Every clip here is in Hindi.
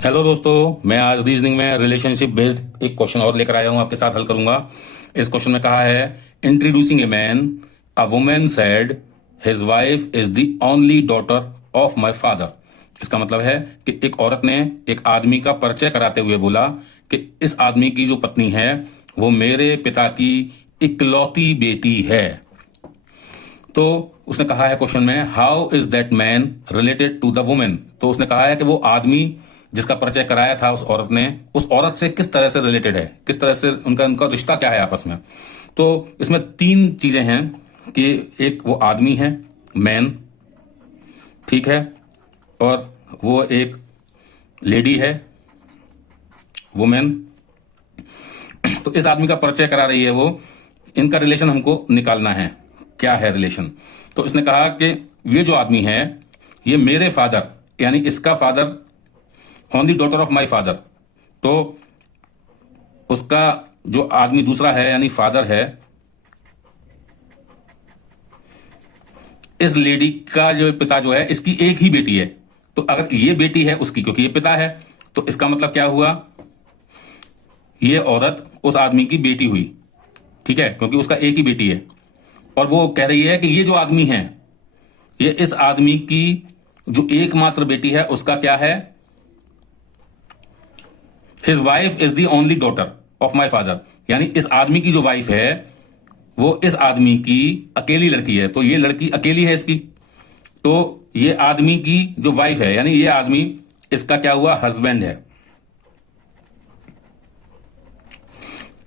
हेलो दोस्तों, मैं आज रीजनिंग में रिलेशनशिप बेस्ड एक क्वेश्चन और लेकर आया हूं, आपके साथ हल करूंगा। इस क्वेश्चन में कहा है, introducing a man, a women said his wife is the only daughter of my father. इसका मतलब है कि एक औरत ने एक आदमी का परिचय कराते हुए बोला कि इस आदमी की जो पत्नी है वो मेरे पिता की इकलौती बेटी है। तो उसने कहा है क्वेश्चन में, how is that man related to the women. तो उसने कहा है कि वो आदमी जिसका परिचय कराया था उस औरत ने, उस औरत से किस तरह से रिलेटेड है, किस तरह से उनका उनका रिश्ता क्या है आपस में। तो इसमें तीन चीजें हैं कि एक वो आदमी है, मैन, ठीक है, और वो एक लेडी है, वुमेन। तो इस आदमी का परिचय करा रही है वो, इनका रिलेशन हमको निकालना है, क्या है रिलेशन। तो इसने कहा कि ये जो आदमी है ये मेरे फादर यानी इसका father, only daughter of my father, तो उसका जो आदमी दूसरा है यानी फादर है, इस लेडी का जो पिता जो है इसकी एक ही बेटी है। तो अगर ये बेटी है उसकी, क्योंकि ये पिता है, तो इसका मतलब क्या हुआ, ये औरत उस आदमी की बेटी हुई, ठीक है, क्योंकि उसका एक ही बेटी है। और वो कह रही है कि ये जो आदमी है ये इस आदमी की जो एकमात्र बेटी है उसका क्या है, his wife is the only daughter of my father, यानी इस आदमी की जो वाइफ है वो इस आदमी की अकेली लड़की है। तो ये लड़की अकेली है इसकी, तो ये आदमी की जो वाइफ है यानी ये आदमी इसका क्या हुआ, हस्बैंड है।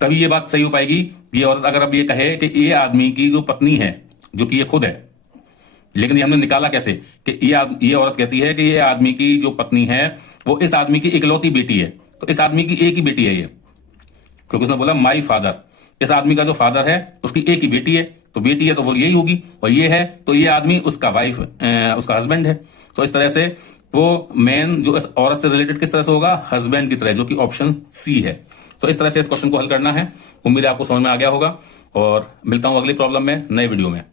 तभी ये बात सही हो पाएगी। ये औरत अगर अब ये कहे कि ये आदमी की जो पत्नी है, जो कि ये खुद है, लेकिन ये हमने निकाला कैसे कि ये औरत कहती है कि ये आदमी की जो पत्नी है वो इस आदमी की इकलौती बेटी है। तो इस आदमी की एक ही बेटी है ये, क्योंकि उसने बोला माई फादर, इस आदमी का जो फादर है उसकी एक ही बेटी है, तो बेटी है तो वो यही होगी, और ये है तो ये आदमी उसका वाइफ, उसका हस्बैंड है। तो इस तरह से वो मैन जो इस औरत से रिलेटेड किस तरह से होगा, हस्बैंड की तरह, जो कि ऑप्शन सी है। तो इस तरह से इस क्वेश्चन को हल करना है। उम्मीद है आपको समझ में आ गया होगा, और मिलता हूं अगली प्रॉब्लम में, नए वीडियो में।